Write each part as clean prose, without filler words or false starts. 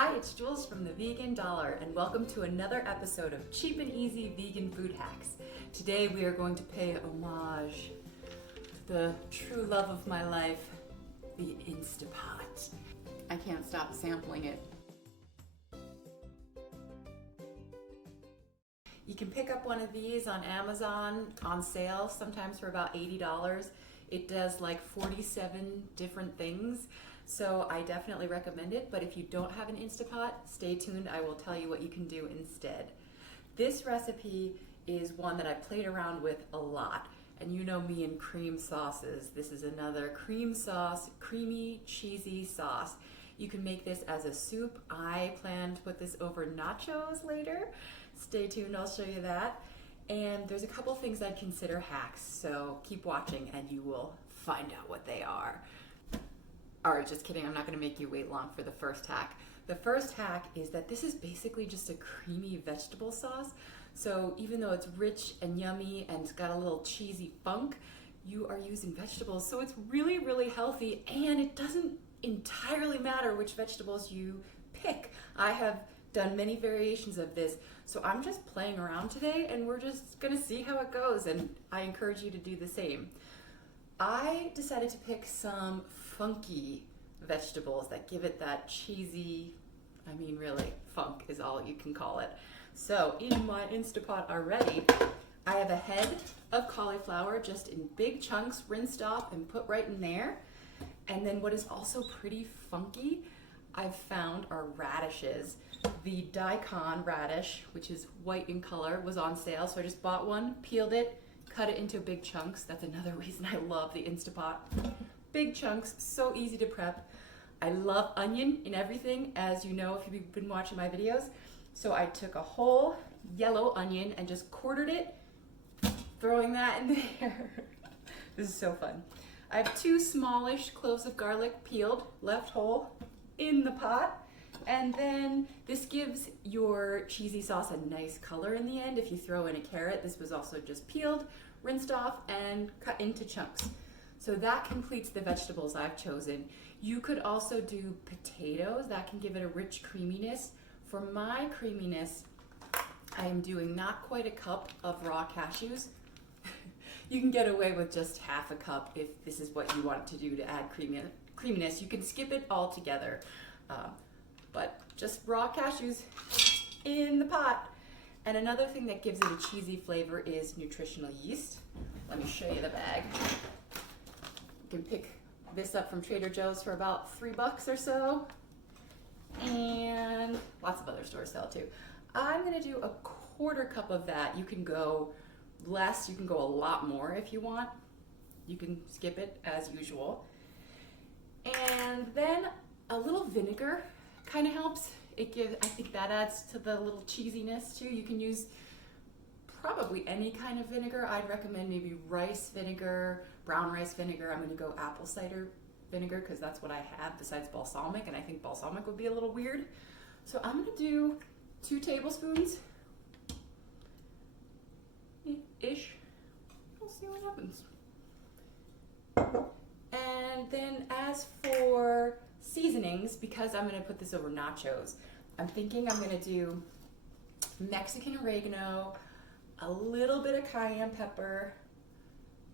Hi, it's Jules from the Vegan Dollar, and welcome to another episode of Cheap and Easy Vegan Food Hacks. Today we are going to pay homage to the true love of my life, the Instapot. I can't stop sampling it. You can pick up one of these on Amazon on sale, sometimes for about $80. It does like 47 different things, so I definitely recommend it. But if you don't have an Instapot, stay tuned. I will tell you what you can do instead. This recipe is one that I played around with a lot. And you know me and cream sauces. This is another cream sauce, creamy, cheesy sauce. You can make this as a soup. I plan to put this over nachos later. Stay tuned, I'll show you that. And there's a couple things I'd consider hacks, so keep watching and you will find out what they are. All right, just kidding, I'm not gonna make you wait long for the first hack. The first hack is that this is basically just a creamy vegetable sauce. So even though it's rich and yummy and it's got a little cheesy funk, you are using vegetables. So it's really, really healthy, and it doesn't entirely matter which vegetables you pick. I have done many variations of this, so I'm just playing around today and we're just gonna see how it goes, and I encourage you to do the same. I decided to pick some funky vegetables that give it that cheesy, I mean really, funk is all you can call it. So in my Instapot already, I have a head of cauliflower just in big chunks, rinsed off and put right in there. And then what is also pretty funky, I've found, are radishes. The daikon radish, which is white in color, was on sale, so I just bought one, peeled it, cut it into big chunks. That's another reason I love the Instapot. Big chunks, so easy to prep. I love onion in everything, as you know if you've been watching my videos. So I took a whole yellow onion and just quartered it, throwing that in there. This is so fun. I have 2 smallish cloves of garlic peeled, left whole, in the pot. And then this gives your cheesy sauce a nice color in the end if you throw in a carrot. This was also just peeled, rinsed off, and cut into chunks. So that completes the vegetables I've chosen. You could also do potatoes. That can give it a rich creaminess. For my creaminess, I am doing not quite a cup of raw cashews. You can get away with just half a cup if this is what you want to do to add creaminess. You can skip it altogether. But just raw cashews in the pot. And another thing that gives it a cheesy flavor is nutritional yeast. Let me show you the bag. You can pick this up from Trader Joe's for about $3 or so. And lots of other stores sell too. I'm gonna do a 1/4 cup of that. You can go less, you can go a lot more if you want. You can skip it as usual. And then a little vinegar kind of helps. I think that adds to the little cheesiness too. You can use probably any kind of vinegar. I'd recommend maybe rice vinegar, brown rice vinegar. I'm gonna go apple cider vinegar because that's what I have besides balsamic, and I think balsamic would be a little weird. So I'm gonna do 2 tablespoons ish. We'll see what happens. And then as for seasonings, because I'm gonna put this over nachos, I'm thinking I'm gonna do Mexican oregano, a little bit of cayenne pepper,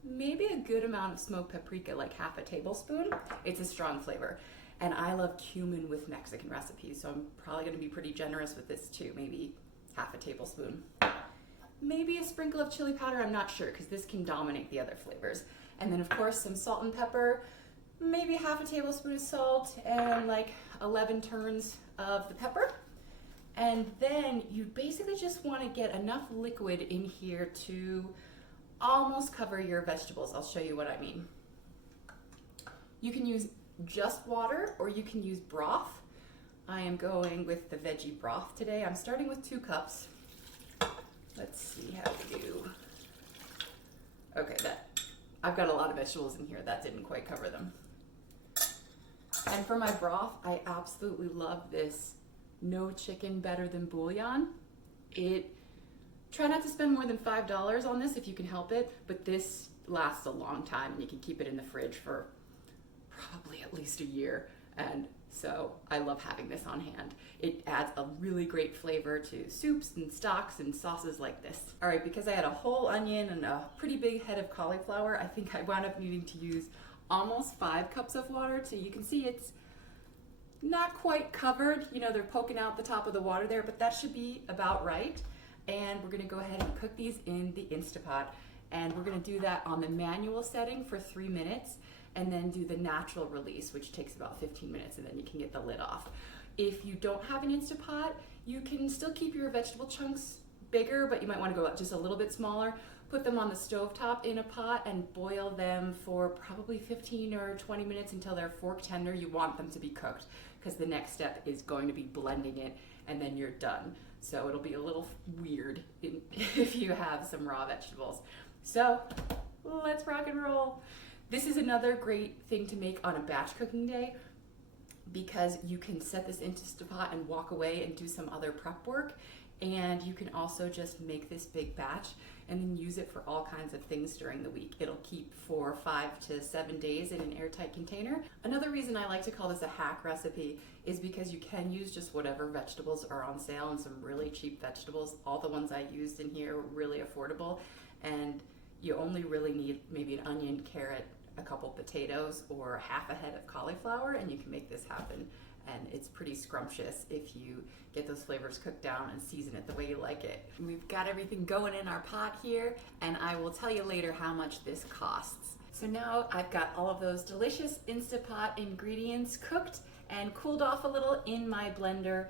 maybe a good amount of smoked paprika, like half a tablespoon. It's a strong flavor. And I love cumin with Mexican recipes, so I'm probably gonna be pretty generous with this too, maybe half a tablespoon. Maybe a sprinkle of chili powder, I'm not sure, because this can dominate the other flavors. And then of course some salt and pepper, maybe half a tablespoon of salt and like 11 turns of the pepper. And then you basically just want to get enough liquid in here to almost cover your vegetables. I'll show you what I mean. You can use just water or you can use broth. I am going with the veggie broth today. I'm starting with 2 cups. Let's see how we do. Okay, I've got a lot of vegetables in here. That didn't quite cover them. And for my broth, I absolutely love this No Chicken Better Than Bouillon. Try not to spend more than $5 on this if you can help it, but this lasts a long time and you can keep it in the fridge for probably at least a year. And so I love having this on hand. It adds a really great flavor to soups and stocks and sauces like this. All right, because I had a whole onion and a pretty big head of cauliflower, I think I wound up needing to use almost 5 cups of water. So you can see it's not quite covered. You know, they're poking out the top of the water there, but that should be about right. And we're gonna go ahead and cook these in the Instapot. And we're gonna do that on the manual setting for 3 minutes, and then do the natural release, which takes about 15 minutes, and then you can get the lid off. If you don't have an Instapot, you can still keep your vegetable chunks bigger, but you might wanna go just a little bit smaller. Put them on the stovetop in a pot and boil them for probably 15 or 20 minutes until they're fork tender. You want them to be cooked, because the next step is going to be blending it, and then you're done. So it'll be a little weird if you have some raw vegetables. So let's rock and roll. This is another great thing to make on a batch cooking day, because you can set this into Instapot and walk away and do some other prep work. And you can also just make this big batch and then use it for all kinds of things during the week. It'll keep for 5 to 7 days in an airtight container. Another reason I like to call this a hack recipe is because you can use just whatever vegetables are on sale, and some really cheap vegetables. All the ones I used in here were really affordable, and you only really need maybe an onion, carrot, a couple potatoes, or half a head of cauliflower, and you can make this happen. And it's pretty scrumptious if you get those flavors cooked down and season it the way you like it. We've got everything going in our pot here, and I will tell you later how much this costs. So now I've got all of those delicious Instapot ingredients cooked and cooled off a little in my blender.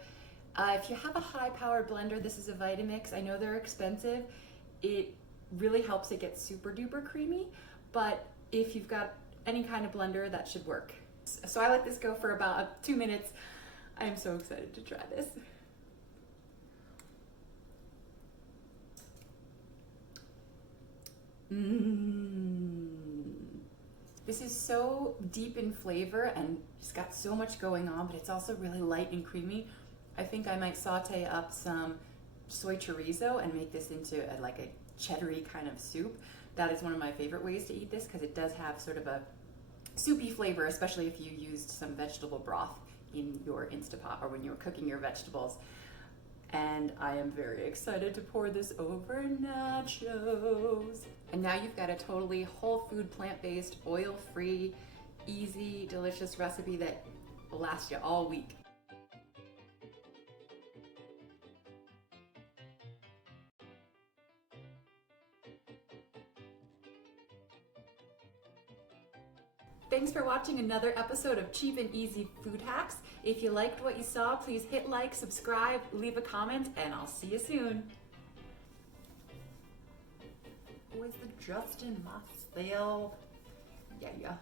If you have a high-powered blender, this is a Vitamix. I know they're expensive. It really helps it get super duper creamy, but if you've got any kind of blender, that should work. So I let this go for about 2 minutes. I am so excited to try this. This is so deep in flavor and just got so much going on, but it's also really light and creamy. I think I might saute up some soy chorizo and make this into like a cheddar-y kind of soup. That is one of my favorite ways to eat this, because it does have sort of a soupy flavor, especially if you used some vegetable broth in your Instapot or when you were cooking your vegetables. And I am very excited to pour this over nachos. And now you've got a totally whole food, plant-based, oil-free, easy, delicious recipe that will last you all week. Thanks for watching another episode of Cheap and Easy Food Hacks. If you liked what you saw, please hit like, subscribe, leave a comment, and I'll see you soon. Who is the Justin Marcel? Yeah.